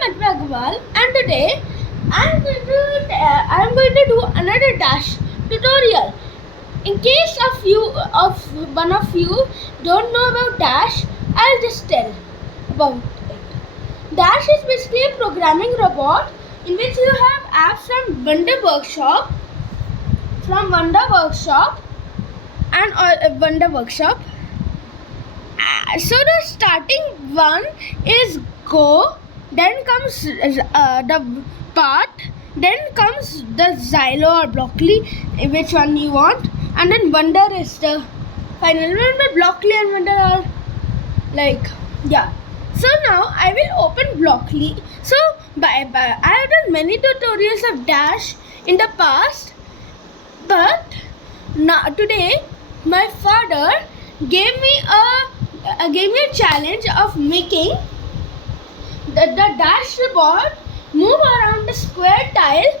I'm Advay Agarwal, and today I'm going to do another dash tutorial. In case one of you don't know about dash, I'll just tell about it. Dash is basically a programming robot in which you have apps from Wonder Workshop, and Wonder Workshop. So the starting one is Go, then comes the part, then comes the Xylo or Blockly, which one you want, and then Wonder is the final one. But Blockly and Wonder are yeah. So now I will open Blockly. So I have done many tutorials of Dash in the past, but now today my father gave me a challenge of making the dash robot move around the square tile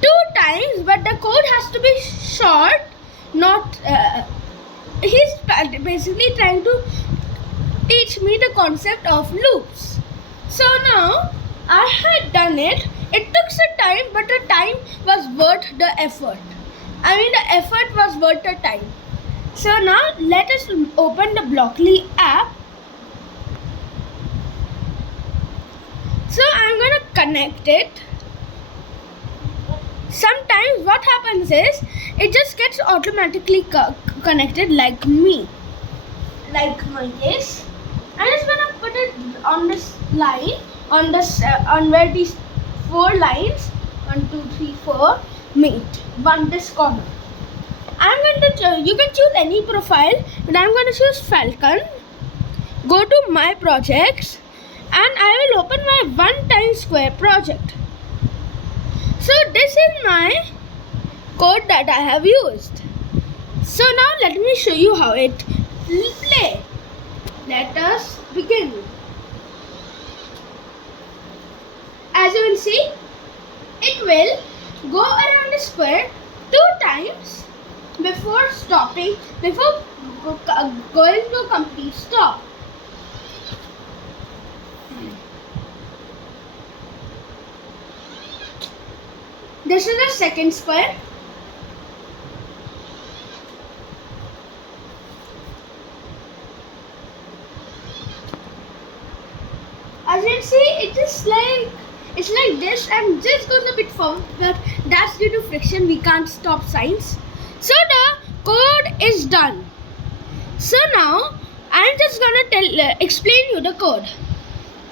2 times, but the code has to be short. Not he's basically trying to teach me the concept of loops. So now I had done it. It took some time, but the time was worth the effort. The effort was worth the time. So now let us open the Blockly app. So I'm going to connect it. Sometimes what happens is it just gets automatically connected like me. Like my case. I'm just going to put it on this line, on where these 4 lines, 1, 2, 3, 4 meet. This corner. You can choose any profile, but I'm going to choose Falcon. Go to my projects, and I will open my 1 times square project. So this is my code that I have used. So now let me show you how it will play. Let us begin. As you will see, it will go around the square 2 times before going to a complete stop. This is the second square. As you can see, it's like this and just goes a bit forward, but that's due to friction. We can't stop signs. So the code is done. So now I'm just gonna explain you the code.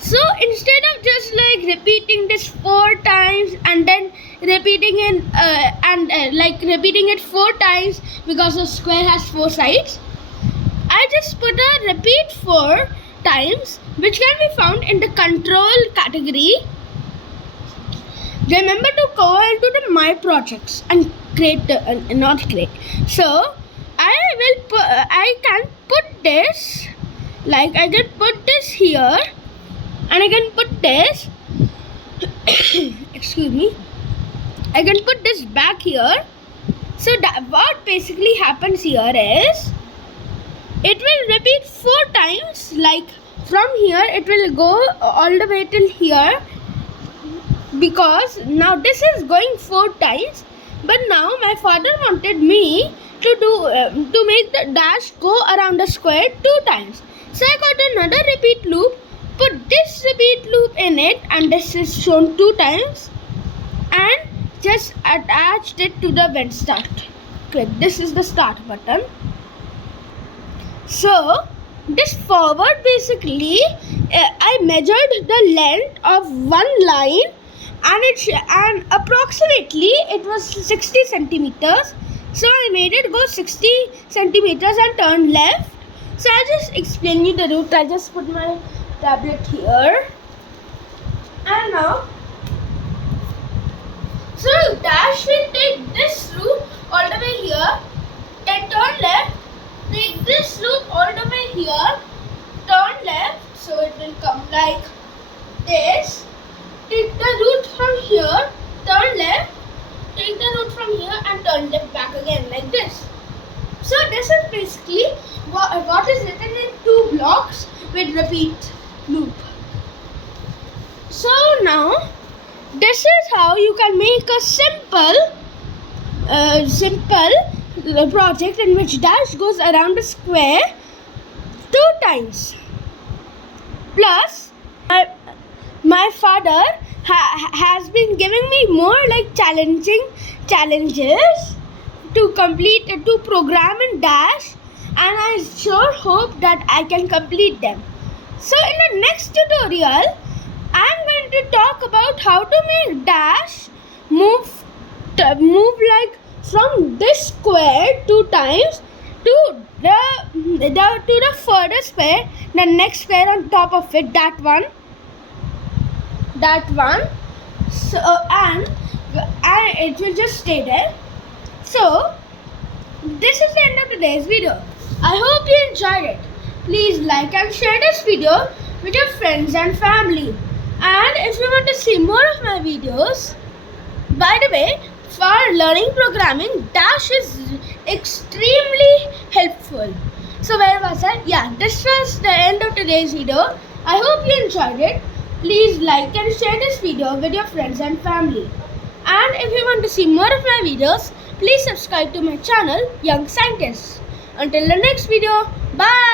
So instead of just repeating this 4 times and then repeating it 4 times because the square has 4 sides, I just put a repeat 4 times, which can be found in the control category. Remember to go into the my projects and create So I can put this, I can put this here, and I can put this excuse me, I can put this back here. So what basically happens here is it will repeat 4 times. From here it will go all the way till here, because now this is going 4 times, but now my father wanted me to make the dash go around the square 2 times. So I got another repeat loop, put this repeat loop in it, and this is shown 2 times, and just attached it to the when start. Click. This is the start button. So this forward basically I measured the length of 1 line, and approximately it was 60 centimeters. So I made it go 60 centimeters and turn left. So I'll just explain you the route. I just put my tablet here, and now so dash will take this route all the way here, then turn left, take this loop all the way here, turn left, so it will come like this. Take the route from here, turn left, take the route from here and turn left back again like this. So this is basically what is written in 2 blocks with repeat loop. So now this is how you can make a simple project in which dash goes around a square 2 times. Plus, my father has been giving me more like challenges to program in dash, and I sure hope that I can complete them. So in the next tutorial, I'm going to talk about how to make dash move like from this square 2 times to the further square, the next square on top of it, that one. So and it will just stay there. So this is the end of today's video. I hope you enjoyed it. Please like and share this video with your friends and family. And if you want to see more of my videos, by the way, for learning programming, dash is extremely helpful. So where was I? Yeah, this was the end of today's video. I hope you enjoyed it. Please like and share this video with your friends and family. And if you want to see more of my videos, please subscribe to my channel, Young Scientist. Until the next video, bye.